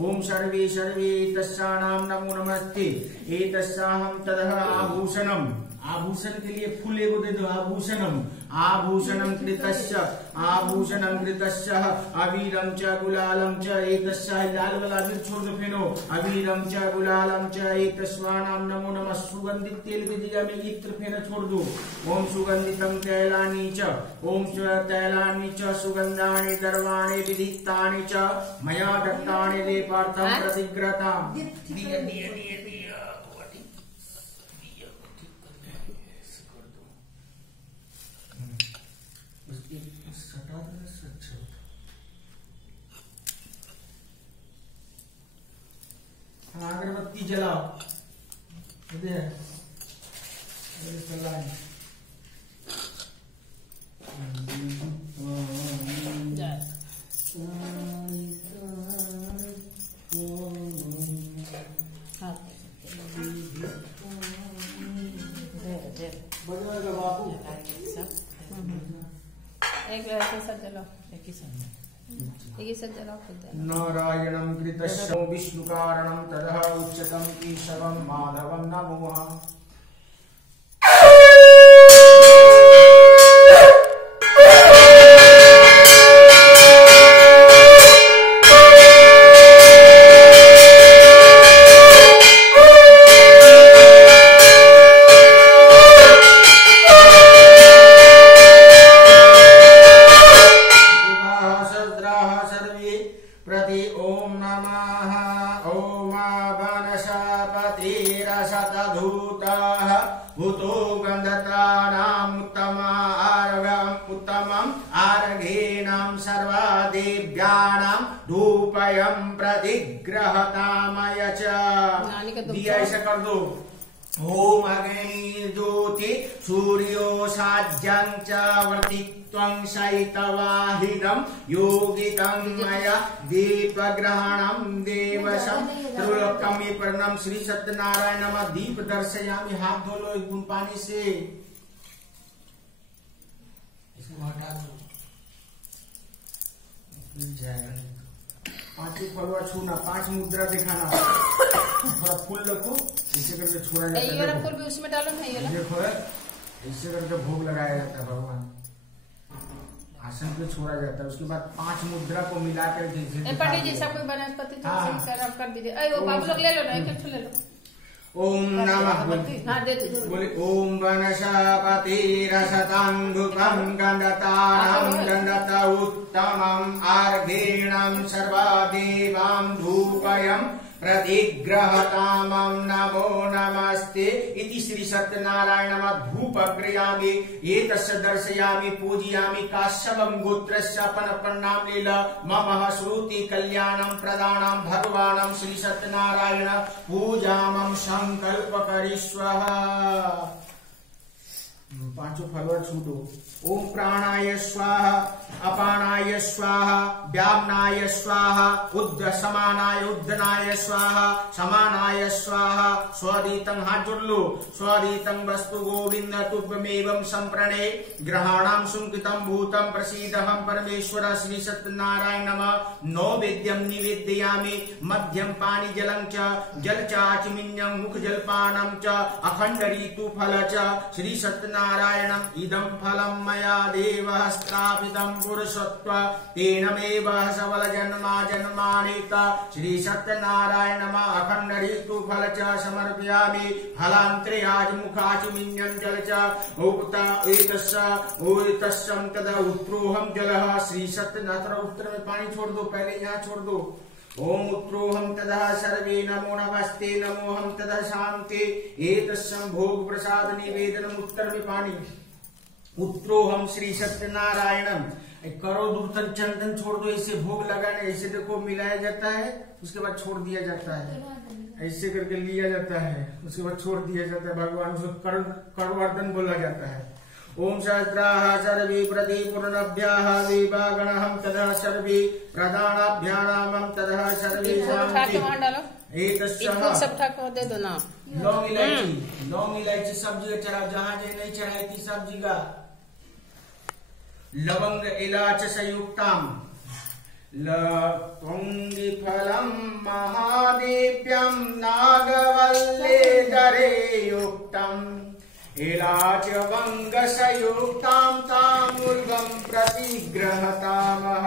ओम सर्वे सर्वे तस्सानाम नमो नमस्ते एतस्साहं तदह आभूषणम। आभूषण के लिए फूल एगो दे दो। आभूषणम आभूषणम कृतस्य अबीरम च गुलालम च एतस्य। लाल वाला अबीर छोड़ दो फेनो। अबीरम च गुलालम च एतस्वानाम नमो नमः। सुगंधित तेल की जगह में इत्र फेना छोड़ दो। ओम सुगंधितम तैलानि च ओम तैलानि च सुगंधानि द्रवाणि विदितानि च मया दत्तानि लेपार्थं प्रतिग्रहताम्। अगरबत्ती जलाओ। बाबू एक ऐसे सब जलाओ, एक ही सब जलाओ। नारायणं कृतस्य विष्णुकारणं तदह उच्चतं केशवं माधवं नमोऽहम्। प्रतिग्रहतामय च। दिया ऐसा कर दो। ओम अग्नि ज्योति सूर्यो साज्यं च वर्तित्वं शैतवाहिदं योगितं मया दीपग्रहणं देवशं त्रिलोकमी प्रणम। श्री सत्यनारायण नमः। दीप दर्शयामि। हाथ धो लो एक बूंद पानी से। इसको हटा दो। पांचों फलवा छूना। 5 मुद्रा दिखाना। थोड़ा फूल रखो ऐसे करके छोड़ा जाता है। ये वाला फूल भी उसमें डालो ना। ये देखो ऐसे करके भोग लगाया जाता है भगवान। आसन पे छोड़ा जाता है। उसके बाद 5 मुद्रा को मिला कर जैसे पंडित जी सब कोई वनस्पति कर दीजिए। बाबू लोग ले लो ना, एक ले लो। ओम नमः बोले ओम वनस्पतिरसतान्धुकं गन्धतारं गन्धत उत्तमं अर्घेणं सर्वदेवां धूपयं प्रतिग्रहतामं नमो नमस्ते इति श्री सत्यनारायण नमः। धूप अग्रयामि एतस्य दर्शयामि पूजयामि काश्यपं गोत्रस्य प्रणाम लील मम श्रुति कल्याणं प्रदानं भगवानं श्री सत्यनारायण पूजामं संकल्प करिष्वः। 5 फलवा छूटो। ओम प्राणाय स्वाहा अपानाय स्वाहा व्यामनाय स्वाहा उद्ध समानाय उद्धनाय स्वाहा समानाय स्वाहा। स्वदीतं हाथ जोड़ लो। स्वदीतं वस्तु गोविंद तुभ्यमेवं संप्रणे ग्रहाणां सुंकितं भूतं प्रसीदहं परमेश्वर श्री सत्यनारायण नमः। नैवेद्यं निवेदयामि मध्यम पानी जलं च जल चाचमिन्यं मुख जलपानं च अखंड ऋतु फल च श्री सत्यनारायणम् इदं फलं मया देवः स्थापितं पुरुषत्व तेनमेव सबल जन्मा जन्मानित श्री सत्यनारायण नमः। अखंड ऋतु फल च समर्पयामि फलांतरे आज मुखाचमिन्यं जल च उपता एतस्सं तदा उत्रोहं जलः। श्री सत्यनारायण उत्तर में पानी छोड़ दो। पहले यहाँ छोड़ दो। ओम उत्रोहम तदा सर्वे नमो नमस्ते नमोहम तदा शांति एतस्सं भोग प्रसाद निवेदनम। उत्तर में पानी। उत्रोहम श्री सत्यनारायणम। करो दूर चंदन छोड़ दो। ऐसे भोग लगाने ऐसे देखो मिलाया जाता है। उसके बाद छोड़ दिया जाता है। ऐसे करके लिया जाता है। उसके बाद छोड़ दिया जाता है। भगवान को करवर्धन बोला जाता है। ओम सहस्राः सर्वे प्रतिपूर्णभ्याः देवागणहं ततः सर्वे प्रदानाभ्यानामं ततः सर्वे दे दो ना। लौंग इलायची सब जगह चढ़ा। जहाँ नहीं चढ़ाई थी सब जगह। लवंग इलाच संयुक्ताम पुंगिफलम् महादेव्यं नागवल्लेधरे युक्तम् इलाचवङ्गसयुक्तां तामुर्गं प्रतिग्रहतामः।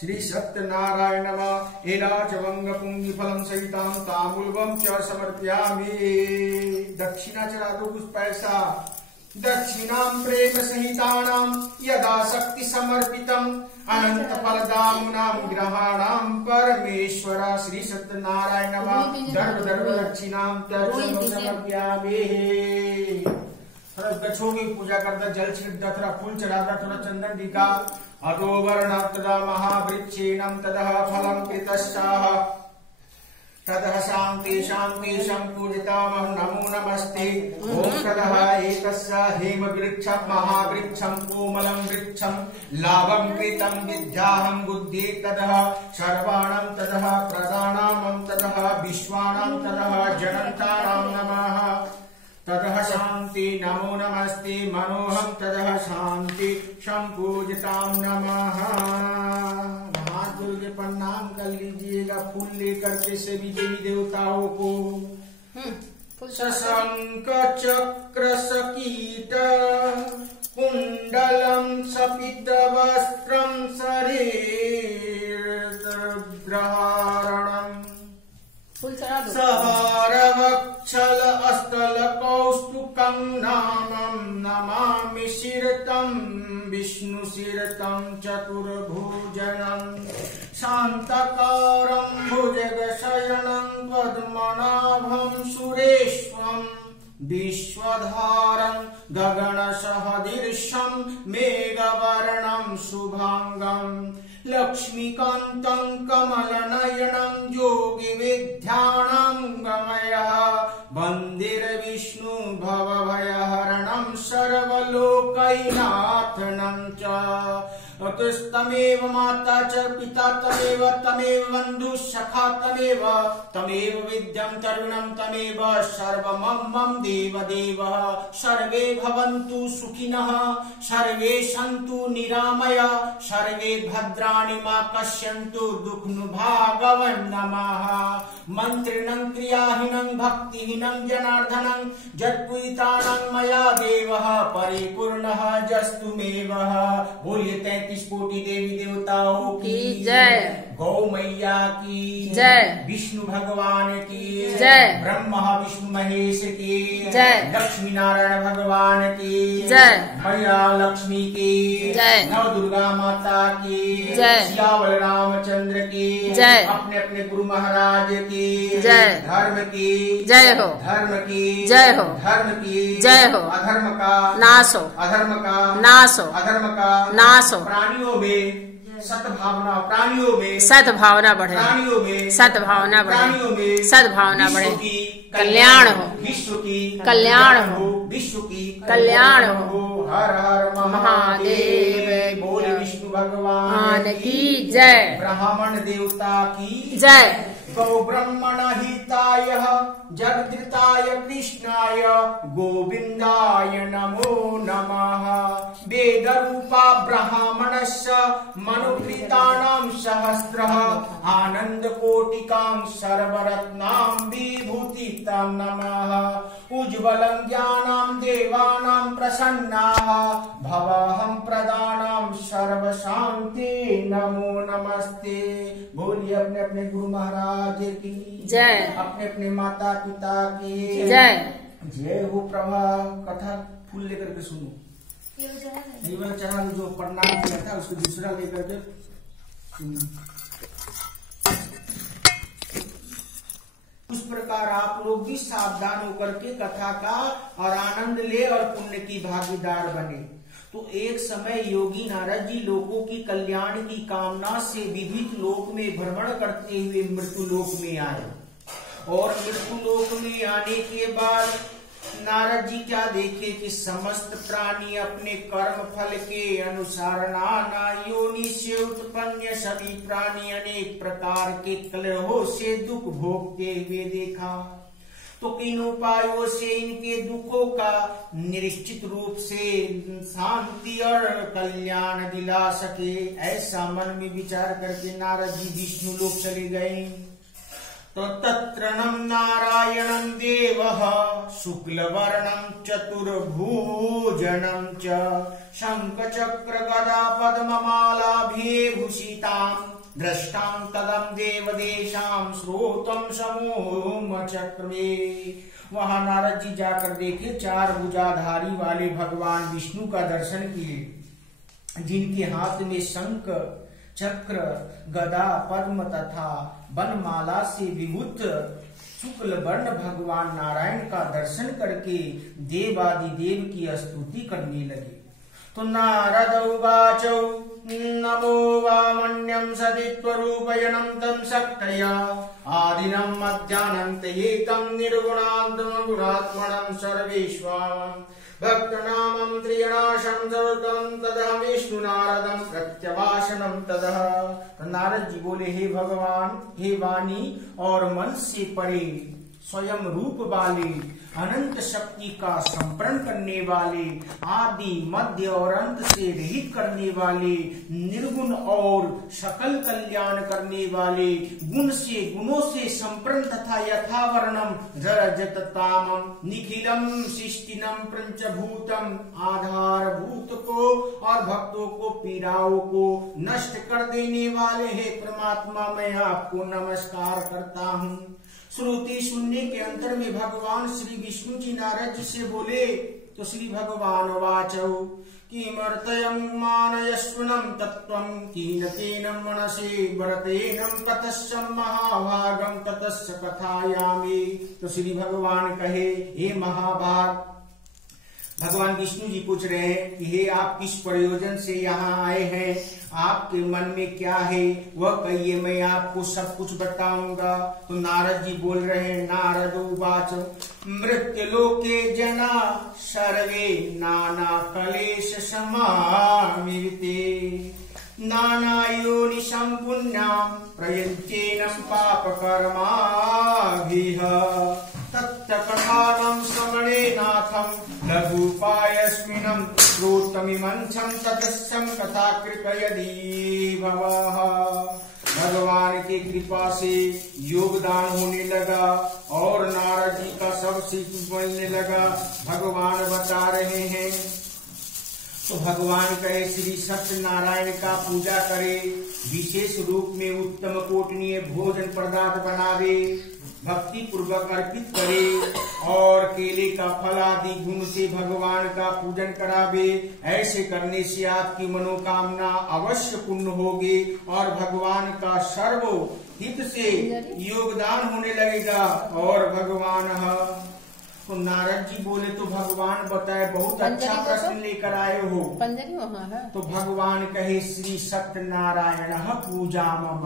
श्री सत्यनारायण नमः। इलाचवङ्ग पुंगिफलं सहितां तामुर्गं च समर्पयामि। दक्षिणा चढ़ा दो कुछ पैसा। दक्षिणां प्रेम सहितानां यदा शक्ति समर्पितम् अनंत फलदामुनां ग्रहाणां परमेश्वर। श्री सत्यनारायण नमः। दर्भ दर्भ दक्षिणां समर्पयामि। गच्छों की पूजा करता, जल छिड़ता, थोड़ा फूल चढ़ाता, थोड़ा चंदन टीका। अतो वर्ण तदा महावृक्षेणं ततः फलं कृतश्चाह ततः शांति शांति संपूजितामः नमो नमस्ते। ओम ततः एकस्य हेम वृक्षं महावृक्षं कोमलं वृक्षं लाभं कृतं विद्याहं बुद्धि ततः सर्वाणां ततः प्रदानां ततः विश्वानां ततः जनन्तानां नमः। ततः शांति नमो नमस्ते मनोहम ततः शांति संपूजितां नमः। हाथ जोड़ के प्रणाम कर लीजिएगा फूल लेकर के सभी देवी देवताओं को। शशंक चक्र सकीट कुंडलम सपित वस्त्रम शरीरग्रहारणम सहरवक्षल अस्तल कौस्तुकं नामं नमामि शिरतं विष्णु शिरतं चतुर्भुजनं शान्तकारं भुजगशयनं पद्मनाभं सुरेश्वं विश्वधारं गगनसहदृशं मेघवर्णं शुभांगं लक्ष्मीकान्तं कमलनयनं योगिविद्यानां गमयः वन्दिर विष्णु भवभयहरणं सर्वलोकैनाथनं च। अतस्तमेव माता च पिता तमेव तमेव बन्धुः सखा तमेव तमेव विद्यं तरुणं तमेव सर्वमं देवदेवः। सर्वे भवन्तु सुखिनः सर्वे सन्तु निरामया सर्वे भद्राणि मा पश्यन्तु दुःखनुभागवन् नमः। मन्त्रिणं क्रियाहीनं भक्तिहीनं जनार्दनं यत्पूजितानां मया देवः परिपूर्णः जस्तुमेवः। बोलिए 33 कोटि देवी देवताओं की जय। गौ मैया की जय। विष्णु भगवान की जय। ब्रह्मा विष्णु महेश की जय। लक्ष्मी नारायण भगवान की जय। मैया लक्ष्मी की जय। नव दुर्गा माता की जय। सियावर रामचंद्र की जय। अपने अपने गुरु महाराज की जय। धर्म की जय हो। धर्म की जय हो। धर्म की जय हो। अधर्म का नाश हो। अधर्म का नाश हो। अधर्म का नाश हो। प्राणियों में सद्भावना प्राणियों में सद्भावना बढ़े। प्राणियों में सद्भावना बढ़े। प्राणियों में सद्भावना बढ़े। कल्याण हो। विश्व की कल्याण हो। विश्व की कल्याण हो। हर हर महादेव। बोल विष्णु भगवान की जय। ब्राह्मण देवता की जय। गौ ब्रह्मण हिताय जगद्धिताय कृष्णाय गोविंदाय नमो नमः। वेद रूपा ब्राह्मणस्य मनुप्रीतानां सहस्रः आनंद कोटिकां सर्वरत्नां विभूतितां नमः। उज्ज्वलं ज्ञानां देवानां प्रसन्नाः भवाहं प्रदानां सर्व शांति नमो नमस्ते। बोलिए अपने अपने गुरु महाराज की जय। अपने अपने माता पिता की जय। जय हो। प्रभा कथा फूल लेकर के सुनो। ये वाला चढ़ा जो प्रणाम किया था उसको दूसरा लेकर के उस प्रकार आप लोग भी सावधान होकर के कथा का और आनंद ले और पुण्य की भागीदार बने। तो एक समय योगी नारद जी लोगों की कल्याण की कामना से विविध लोक में भ्रमण करते हुए मृत्यु लोक में आए। और मृत्यु लोक में आने के बाद नारद जी क्या देखे कि समस्त प्राणी अपने कर्म फल के अनुसार नाना योनि से उत्पन्न सभी प्राणी अनेक प्रकार के कलहों से दुख भोगते हुए देखा। तो तो किन उपायों से इनके दुखों का निश्चित रूप से शांति और कल्याण दिला सके। ऐसा मन में विचार करके नारद जी विष्णु लोक चले गए। तो तत्रनम नारायणं देवः शुक्लवर्णं चतुर्भुजनं च शंख चक्र गदा पद्ममालाभिभूषितां दृष्टां तदं देवदेशां श्रोतं समूह चक्रमे। वहां नारद जी जाकर देखे 4 भुजाधारी वाले भगवान विष्णु का दर्शन किए, जिनके हाथ में शंख चक्र गदा पद्म तथा वनमाला से विभूत शुक्ल वर्ण भगवान नारायण का दर्शन करके देवादिदेव की स्तुति करने लगे। तो नारद उवाच नमो वामन्यं सदित्वरूपयनं तं शक्तया आदिनं मध्यानन्तयेतं निर्गुणान्तं गुणात्मनं सर्वेश्वरं भक्तनामं त्रियणाशं सर्वतं तदहं विष्णु नारदं प्रत्यवासनं तदह। नारद जी बोले, हे भगवान, हे वाणी और मन से परे स्वयं रूप वाले, अनंत शक्ति का संपरण करने वाले, आदि मध्य और अंत से रहित करने वाले, निर्गुण और सकल कल्याण करने वाले, गुण से गुणों से संपन्न तथा यथावर्णम रजततामम निखिलम शिष्टिनम पंचभूतम आधारभूत को और भक्तों को पीड़ाओं को नष्ट कर देने वाले हे परमात्मा, मैं आपको नमस्कार करता हूँ। श्रुति सुनने के अंतर में भगवान श्री विष्णु जी नारद जी से बोले, तो श्री भगवान वाचौ किमर्थयं मानयस्वनं तत्त्वं कीन तेन मनसि वर्तेनं कतस्य महाभागं ततस्य कथायामि। तो श्री भगवान कहे, हे महाभाग, भगवान विष्णु जी पूछ रहे हैं कि हे आप किस प्रयोजन से यहाँ आए हैं, आपके मन में क्या है वह कहिए, मैं आपको सब कुछ बताऊंगा। तो नारद जी बोल रहे हैं, नारद उवाच मृत्युलोके जना सर्वे नाना क्लेश समामिते नाना योनिशं पुण्यां प्रयुज्येनं पापकर्माभिः तत्कथानं श्रवणे नाथं लघुपायस्मिनं श्रोतमिमंसं तदस्यं कथाकृत यदि भवः। भगवान की कृपा से योगदान होने लगा और नारद जी का सब सीख बनने लगा। भगवान बता रहे हैं, तो भगवान कहे श्री सत्यनारायण का पूजा करे, विशेष रूप में उत्तम कोटनीय भोजन पदार्थ बनावे, भक्ति पूर्वक अर्पित करे और केले का फल आदि गुण से भगवान का पूजन करावे। ऐसे करने से आपकी मनोकामना अवश्य पूर्ण होगी और भगवान का सर्व हित से योगदान होने लगेगा। और भगवान तो नारद जी बोले, तो भगवान बताए बहुत अच्छा प्रश्न लेकर आए हो। पंजरी वहाँ है। तो भगवान कहे श्री सत्यनारायण पूजा मम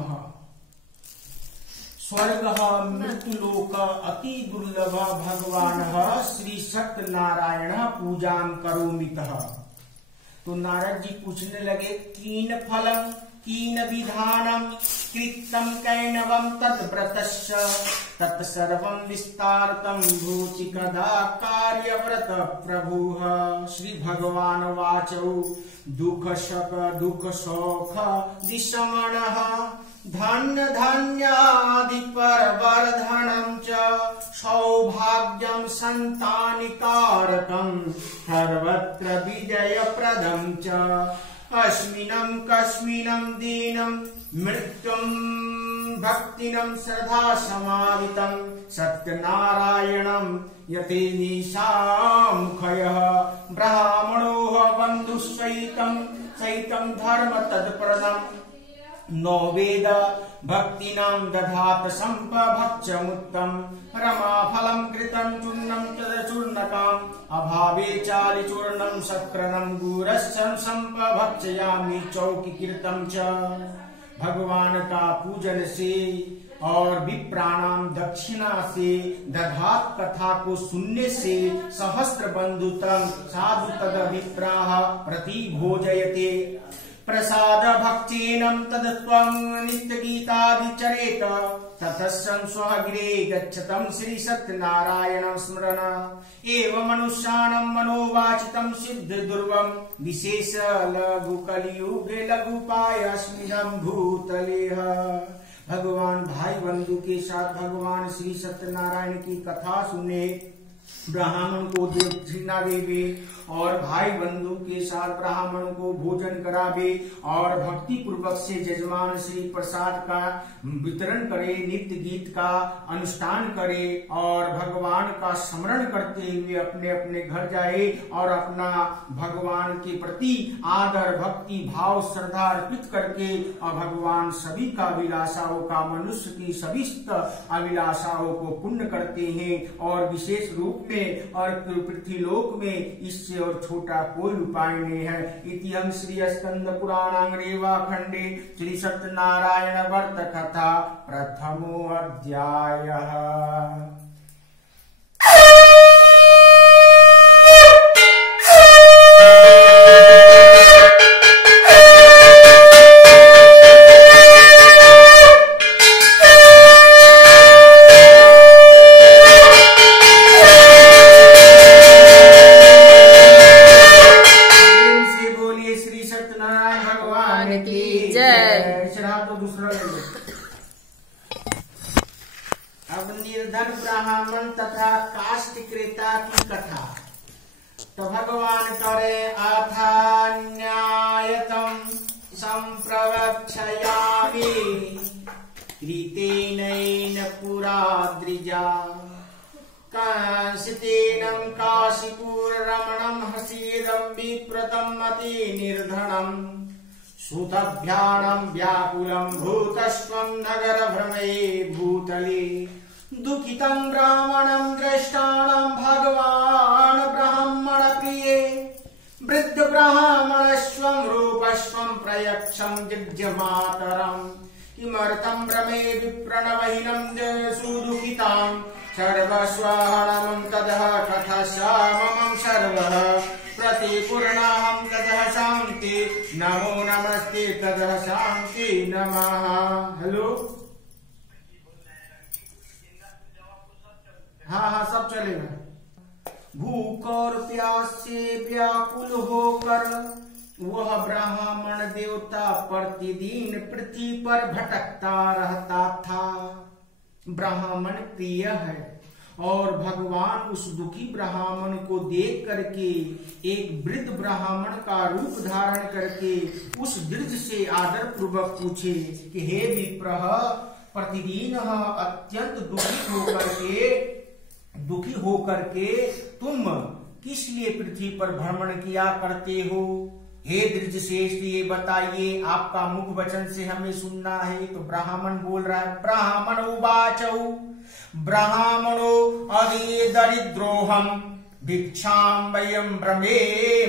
स्वर्ग मृत्युलोक अति दुर्लभ भगवान श्री सत्यनारायण पूजा करोमितः। तो नारद जी पूछने लगे, कीन फलम कीन विधानम कृतं कैनवं तद्व्रतस्य तत्सर्वं विस्तारतं भूति कदा कार्यव्रत प्रभुः। श्री भगवान वाचौ दुख शक दुख शोक दिशमणः धन्य धन्यादि परवर्धनं च सौभाग्यं संतानिकारकं सर्वत्र विजयप्रदं च अस्मिनं कस्मिनं दीनं मृत्युं भक्तिनं श्रद्धा समावितं सत्यनारायणं यते निशामुखयः ब्राह्मणो बन्धुसहितं सहितं धर्म तत्प्रदम् नो वेद भक्तिनां दधात सम्पभक्षमुत्तम रमाफलं कृतं चूर्णं तदचूर्णकाम् अभावे चालिचूर्णं सक्रनं गुरस्य सम्पभक्षयामि चौकीकृतं च। भगवान का पूजन से और विप्राणाम दक्षिणा से दधात कथा को सुनने से सहस्त्र बंधुतम साधु तद विप्राह प्रति भोजयते प्रसाद भक्तिनं तदत्वं नित्य गीतादि चरेत ततस्सं स्वगिरे गच्छतं श्री सत्यनारायणं स्मरन् एवं मनुष्याणां मनोवाचितं सिद्ध दुर्गम विशेष लघु कलियुगे लघुपायस्मिन् भूतले। भगवान भाई बंधु के साथ भगवान श्री सत्यनारायण की कथा सुने, ब्राह्मण को दक्षिणा देवे और भाई बंधु के साथ ब्राह्मण को भोजन करावे और भक्ति पूर्वक से जजमान श्री प्रसाद का वितरण करे, नित्य गीत का अनुष्ठान करे और भगवान का स्मरण करते हुए अपने अपने घर जाए और अपना भगवान के प्रति आदर भक्ति भाव श्रद्धा अर्पित करके और भगवान सभी का अभिलाषाओं का मनुष्य की सभी अभिलाषाओं को पूर्ण करते हैं और विशेष रूप में और पृथ्वीलोक में इससे और छोटा कोई उपाय नहीं है। इतिहं श्री स्कंद पुराणां रेवा खंडे श्री सत्यनारायण व्रत कथा प्रथमो अध्यायः। निर्धन ब्राह्मण तथा काष्ठ क्रेता की कथा। तो भगवान करे अथा न्यायतम संप्रवक्षयामि कृतेनैन पुरा द्विजा कांसितेनं काशीपुर रमणं हसीदं विप्रतं मति निर्धनम् सुतभ्यानं व्याकुलं भूतस्त्वं नगर भ्रमे भूतले दुखितं ब्राह्मणं दृष्टानं भगवान् ब्राह्मण प्रिये वृद्ध ब्राह्मणस्वं रूपस्वं प्रयक्षं जज्ञमातरम् किमर्थं भ्रमे विप्रणवहिनं सुदुखितां सर्वस्वहरणं तदः कथशाममं सर्वः प्रतिपूर्णाहं तदः शान्ति नमो नमस्ते तदः शान्ति नमः। हेलो, हाँ सब चलेगा। भूख और प्यास से व्याकुल होकर वह ब्राह्मण देवता प्रतिदिन पृथ्वी पर भटकता रहता था। ब्राह्मण प्रिय है और भगवान उस दुखी ब्राह्मण को देख करके एक वृद्ध ब्राह्मण का रूप धारण करके उस वृद्ध से आदर पूर्वक पूछे कि हे विप्रः, प्रतिदिन अत्यंत दुखी होकर के तुम किस लिए पृथ्वी पर भ्रमण किया करते हो? हे दृढ़श्रेष्ठ, ये बताइए, आपका मुख वचन से हमें सुनना है। तो ब्राह्मण बोल रहा है। ब्राह्मण उवाचौ ब्राह्मणो अदि दरिद्रोहम भिक्षां वयं भ्रमे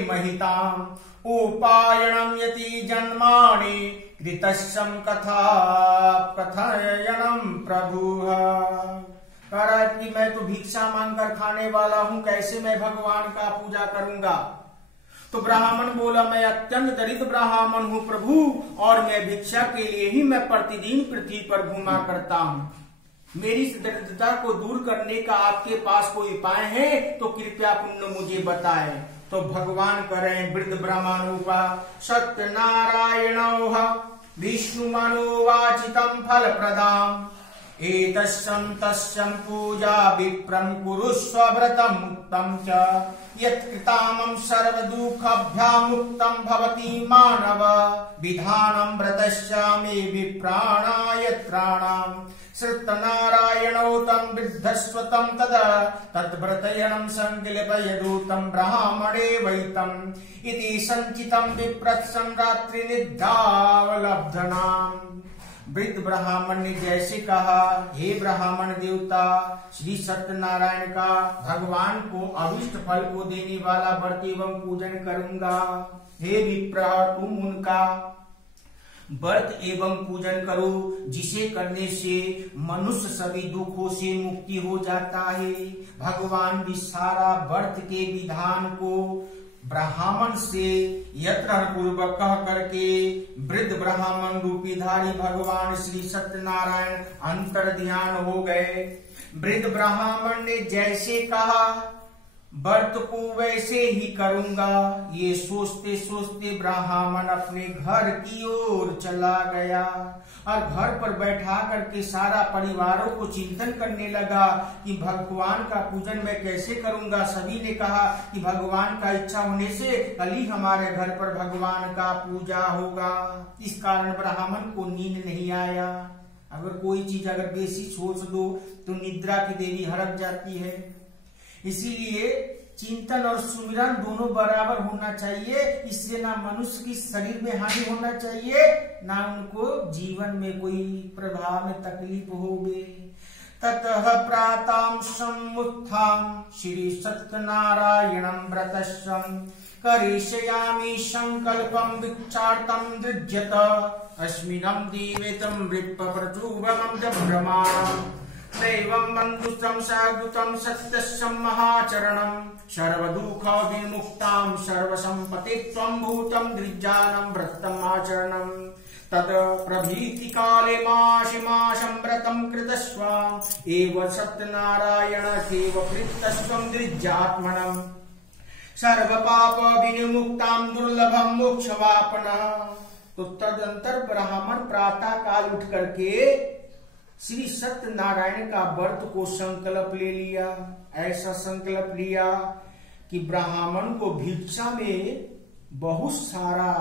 महिताम् उपायनम यति जन्माणि कृतस्सं कथा कथयनम प्रभु। कह रहा है कि मैं तो भिक्षा मांगकर खाने वाला हूँ, कैसे मैं भगवान का पूजा करूंगा? तो ब्राह्मण बोला, मैं अत्यंत दरिद्र ब्राह्मण हूँ प्रभु, और मैं भिक्षा के लिए ही मैं प्रतिदिन पृथ्वी पर घूमा करता हूँ। मेरी इस दरिद्रता को दूर करने का आपके पास कोई उपाय है तो कृपया पुण्य मुझे बताएं। तो भगवान करें वृद्ध ब्राह्मणोपा सत्यनारायणोह विष्णुमनुवाचितं फलप्रदाम् एतस्सं तस्सं पूजा विप्रं कुरुष्व व्रतं मुक्तं च यत्कृतामं सर्वदुःखभ्यामुक्तं भवति मानव विधानं व्रतश्च मे विप्राणाय त्राणाम् सत्यनारायणो तं वृद्धस्वतं तदा तद्व्रतयनं संकल्पयदूतं ब्राह्मणे वैतम् इति संचितं विप्रत्सं रात्रिनिद्रावलब्धनाम्। वृद्ध ब्राह्मण ने जैसे कहा, हे ब्राह्मण देवता, श्री सत्यनारायण का भगवान को अभिष्ट फल को देने वाला व्रत एवं पूजन करूंगा। हे विप्र, तुम उनका व्रत एवं पूजन करो, जिसे करने से मनुष्य सभी दुखों से मुक्ति हो जाता है। भगवान भी सारा व्रत के विधान को ब्राह्मण से यत्न पूर्वक कह करके वृद्ध ब्राह्मण रूपी धारी भगवान श्री सत्यनारायण अंतर ध्यान हो गए। वृद्ध ब्राह्मण ने जैसे कहा व्रत को वैसे ही करूंगा, ये सोचते सोचते ब्राह्मण अपने घर की ओर चला गया और घर पर बैठा करके सारा परिवारों को चिंतन करने लगा कि भगवान का पूजन मैं कैसे करूंगा। सभी ने कहा कि भगवान का इच्छा होने से कल ही हमारे घर पर भगवान का पूजा होगा। इस कारण ब्राह्मण को नींद नहीं आया। अगर कोई चीज अगर बेसी सोच दो तो निद्रा की देवी हड़प जाती है। इसीलिए चिंतन और सुमिरन दोनों बराबर होना चाहिए। इससे ना मनुष्य की शरीर में हानि होना चाहिए, ना उनको जीवन में कोई प्रभाव में तकलीफ होगे। ततः प्रातः समुत्थान श्री सत्यनारायणं व्रतस्यं करिष्यामि संकल्पं भिक्षार्थं दृज्यत अस्मिनं दीवेतं वृप्पप्रचुरमं जभ्रमाणम् दैवं बन्धुतं साधुतं सत्यस्य महाचरणं सर्वदुःख विमुक्तां सर्वसम्पत्तित्वं भूतं दृज्जानं व्रतमाचरणं तद प्रभृति काले मासिमासं व्रतं कृतस्वाम् एव सत्यनारायणस्यैव कृतस्वं दृज्यात्मनं सर्वपाप विनिमुक्तां दुर्लभं मोक्षवापनः। तो तदंतर ब्राह्मण प्रातः काल उठ करके श्री सत्यनारायण का व्रत को संकल्प ले लिया। ऐसा संकल्प लिया कि ब्राह्मण को भिक्षा में बहुत सारा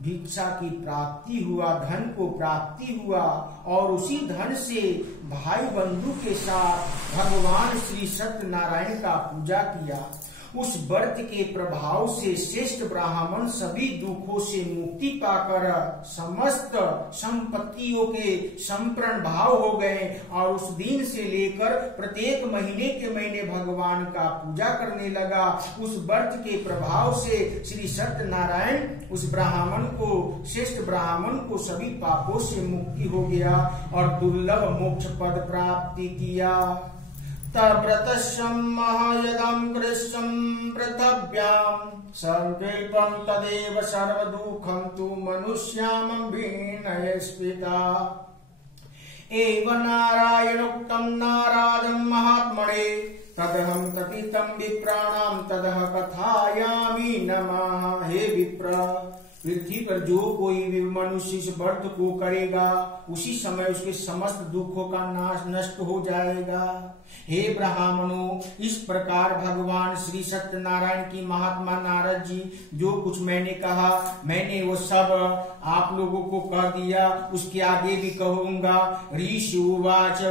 भिक्षा की प्राप्ति हुआ, धन को प्राप्ति हुआ और उसी धन से भाई बंधु के साथ भगवान श्री सत्यनारायण का पूजा किया। उस व्रत के प्रभाव से श्रेष्ठ ब्राह्मण सभी दुखों से मुक्ति पाकर समस्त संपत्तियों के संपूर्ण भाव हो गए और उस दिन से लेकर प्रत्येक महीने के महीने भगवान का पूजा करने लगा। उस व्रत के प्रभाव से श्री सत्यनारायण उस ब्राह्मण को, श्रेष्ठ ब्राह्मण को सभी पापों से मुक्ति हो गया और दुर्लभ मोक्ष पद प्राप्ति किया। तव्रतस्यं महायदं कृष्णं पृथव्यां संकल्पं तदेव सर्वदुःखं तु मनुष्यामं विनयस्पिता एव नारायणोक्तं नारादं महात्मने तदहं कथितं विप्राणां तदह कथयामि नमः। हे विप्र, पृथ्वी पर जो कोई भी मनुष्य इस व्रत को करेगा उसी समय उसके समस्त दुखों का नाश नष्ट हो जाएगा। हे ब्राह्मणों, इस प्रकार भगवान श्री सत्यनारायण की महात्मा नारद जी जो कुछ मैंने कहा मैंने वो सब आप लोगों को कह दिया। उसके आगे भी कहूंगा। ऋषि उवाच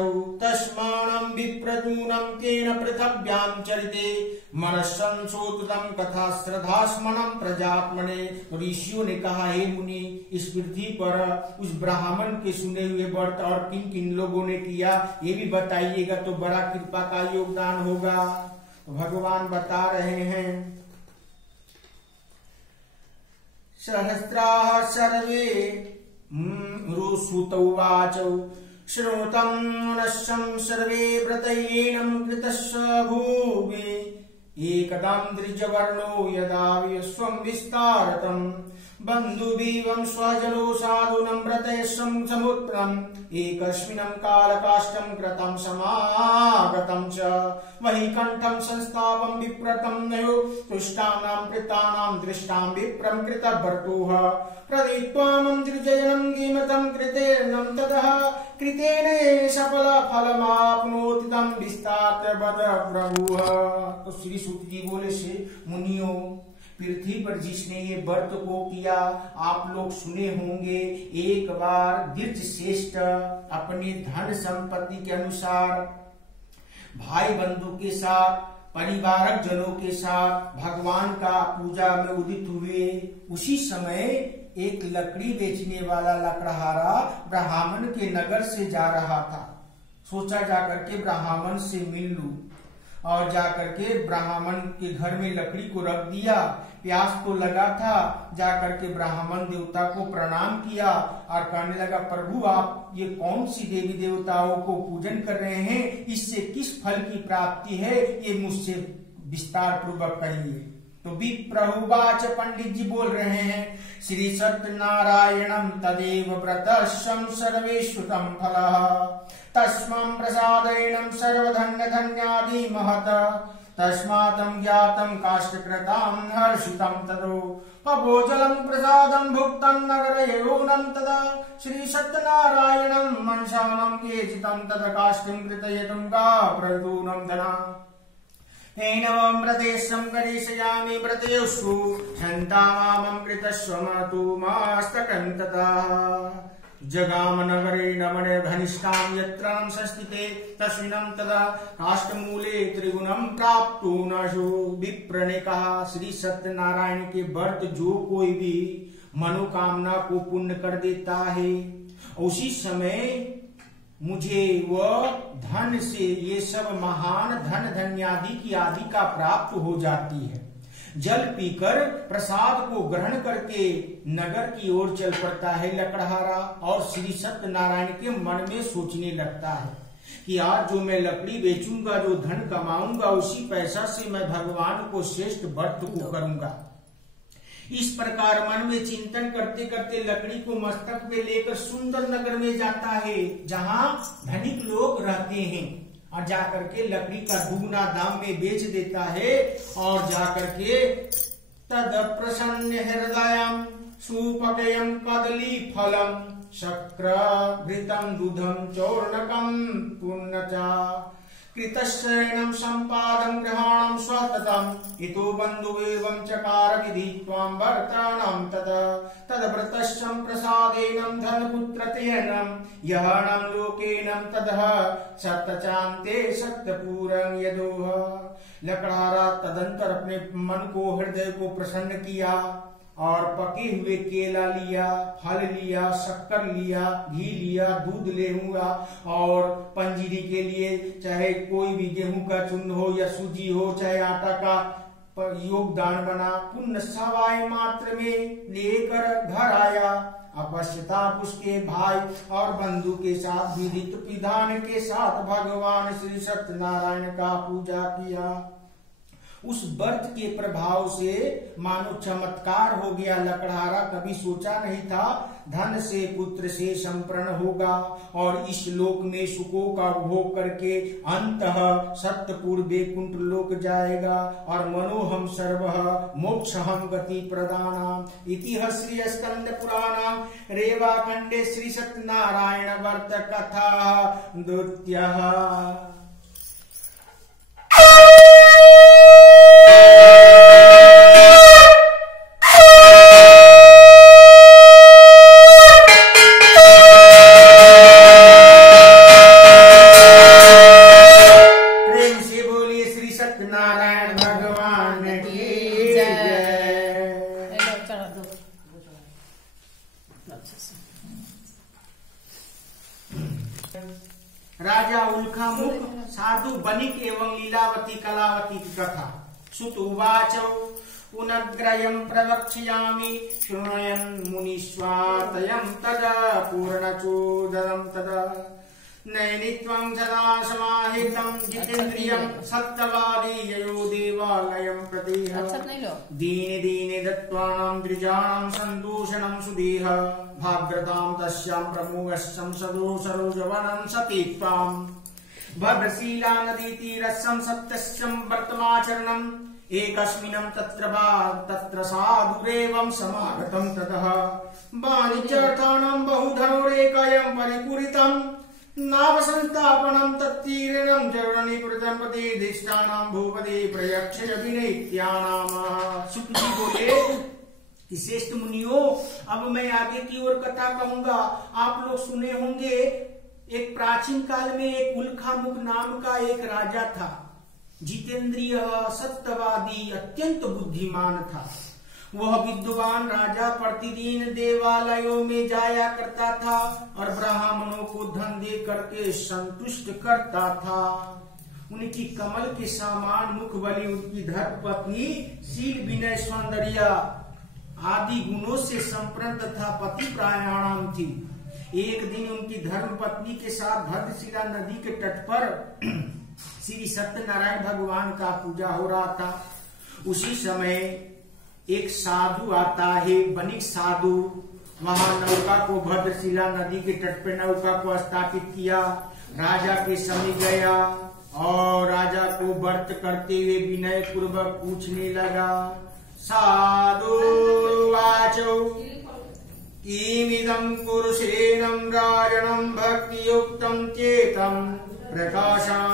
तस्मानं विप्रतूनं तेन पृथव्यां चरिते मनस्संशोधितं कथा श्रद्धास्मनं प्रजात्मने। ऋषियों ने कहा, हे मुनि, इस पृथ्वी पर उस ब्राह्मण के सुने हुए व्रत और किन किन लोगों ने किया ये भी बताइएगा तो बड़ा कृपा का योगदान होगा। तो भगवान बता रहे हैं, सहस्राः सर्वे रुसुत उवाच श्रोतं नश्यं सर्वे व्रतयेनं कृतस्य भूमि एकदं द्विजवर्णो यदा विश्वं विस्तारतम् बन्धुवीवं स्वजनो साधूनं व्रतयस्यं समुद्रम् एकस्मिन्नं कालकाष्ठं कृतं समागतं च वैकुण्ठं संस्थापं विप्रतं नयो तुष्टानां कृतानां दृष्टां विप्रं कृतव्रतोः प्रदीत्वामं द्विजयनं कीमतं कृतेनं ततः कृतेन सफल फलमाप्नोति तं विस्तार वद प्रभुः। तो श्री सूत जी बोले से मुनियों, पृथ्वी पर जिसने ये व्रत को किया आप लोग सुने होंगे। एक बार द्विज श्रेष्ठ अपने धन संपत्ति के अनुसार भाई बंधु के साथ परिवारक जनों के साथ भगवान का पूजा में उदित हुए। उसी समय एक लकड़ी बेचने वाला लकड़हारा ब्राह्मण के नगर से जा रहा था। सोचा जाकर के ब्राह्मण से मिल लूं और जाकर के ब्राह्मण के घर में लकड़ी को रख दिया। प्यास तो लगा था, जाकर के ब्राह्मण देवता को प्रणाम किया और कहने लगा, प्रभु आप ये कौन सी देवी देवताओं को पूजन कर रहे हैं, इससे किस फल की प्राप्ति है, ये मुझसे विस्तार पूर्वक कहिए। तो विप्रहुवाच, पंडित जी बोल रहे हैं, श्री सत्यनारायणं तदेव व्रतस्वं सर्वेश्रुतं फलः तस्मं प्रसादेन सर्वधन्य धन्यादि महत तस्मातं ज्ञातं काष्ठकृतां हर्षितं तदो अभोजलं प्रसादं भुक्तं नगरयोनं तदा श्री सत्यनारायणं मनसानं केचितं तद काष्ठं कृतयतुं गा प्रदूनं धना एनवं व्रतेशं करिष्यामि व्रतेषु शन्तामामं कृतस्वमतु मास्तकं ततः जगाम नगरे नमने घनिष्ठां यत्रां संस्थिते तस्मिनं तदा काष्ठमूले त्रिगुणं प्राप्तु नशो विप्र ने कहा, श्री सत्यनारायण के व्रत जो कोई भी मनोकामना को पूर्ण कर देता है, उसी समय मुझे वह धन से ये सब महान धन धन्यादि की आदि का प्राप्त हो जाती है। जल पीकर प्रसाद को ग्रहण करके नगर की ओर चल पड़ता है लकड़हारा और श्री सत्यनारायण के मन में सोचने लगता है कि आज जो मैं लकड़ी बेचूंगा, जो धन कमाऊंगा, उसी पैसा से मैं भगवान को श्रेष्ठ व्रत को करूंगा। इस प्रकार मन में चिंतन करते करते लकड़ी को मस्तक पे लेकर सुंदर नगर में जाता है जहाँ धनिक लोग रहते हैं और जाकर के लकड़ी का दुगना दाम में बेच देता है और जाकर के तद प्रसन्न हृदयं सुपकयं कदली फलम शक्र घृतं दूधं चौर्णकं पुण्यचा कृतश्रेणं संपादं ग्रहाणं स्वततम् इतो बन्धुवेवं चकार विधि त्वां वर्तानं तद्व्रतस्यं प्रसादेनं धनपुत्रतेनं यहनं लोकेनं तदह सत्यचान्ते सत्यपूरं यदोह। लकड़हारा तदंतर अपने मन को, हृदय को प्रसन्न किया और पके हुए केला लिया, फल लिया, शक्कर लिया, घी लिया, दूध ले हुआ और पंजीरी के लिए चाहे कोई भी गेहूं का चूर्ण हो या सूजी हो, चाहे आटा का योगदान बना, पुण्य सवाय मात्र में लेकर घर आया। अपश्चात उसके भाई और बंधु के साथ विधित विधान के साथ भगवान श्री सत्यनारायण का पूजा किया। उस व्रत के प्रभाव से मानो चमत्कार हो गया। लकड़हारा कभी सोचा नहीं था धन से, पुत्र से संपन्न होगा और इस लोक में सुखों का भोग करके अंतः सत्यपुर वैकुंठ लोक जाएगा और मनोहम सर्वः मोक्षहम गति प्रदाना। इतिहास श्री स्कंद पुराण रेवा खंडे श्री सत्यनारायण व्रत कथा द्वितीयः। राजा उल्खामुख साधु बनिक एवं लीलावती कलावती की कथा। सुत उवाच पुनग्रयं प्रवक्ष्यामि शृण्वयन् मुनिस्वातयं तदा पूर्णचोदरं तदा नैनित्वं सदा समाहितं जितेन्द्रियं सत्यवादी ययो देवालयं प्रति दीने दीने दत्त्वानां द्विजानां सन्दूषणं सुदेह भाग्रतां तस्यां प्रमोगस्सं सदो सरोजवनं सतीत्वाम् भद्रशीला नदीतीरस्सं सत्यस्यं वर्तमाचरणम् एकस्मिन्नं तत्र साधुरेवं समागतं ततः वाणिज्यार्थानां बहुधनोरेकयं परिपूरितं नावसंतापनं तत्तीरणं चरणनिकृतं प्रतिष्ठानां भूपति प्रयक्षय विनैत्यानां। सुत जी बोले कि श्रेष्ठ मुनियों, अब मैं आगे की ओर कथा कहूंगा। आप लोग सुने होंगे एक प्राचीन काल में एक उल्खामुख नाम का एक राजा था। जितेंद्रिय, सत्यवादी, अत्यंत बुद्धिमान था। वह विद्वान राजा प्रतिदिन देवालयों में जाया करता था और ब्राह्मणों को धन दे करके संतुष्ट करता था। उनकी कमल के समान मुख वाली उनकी धर्मपत्नी शील, विनय, सौंदर्य आदि गुणों से संपन्न तथा पतिव्रताणाम थी। एक दिन उनकी धर्मपत्नी के साथ भद्रशिला नदी के तट पर श्री सत्यनारायण भगवान का पूजा हो रहा था। उसी समय एक साधु आता है, वणिक साधु। वहां नौका को भद्रशिला नदी के तट पे नौका को स्थापित किया। राजा के समीप गया और राजा को व्रत करते हुए विनय पूर्वक पूछने लगा। साधु वाचो किमिदं पुरुषेणं राजनं भक्तियुक्तं चेतं प्रकाशा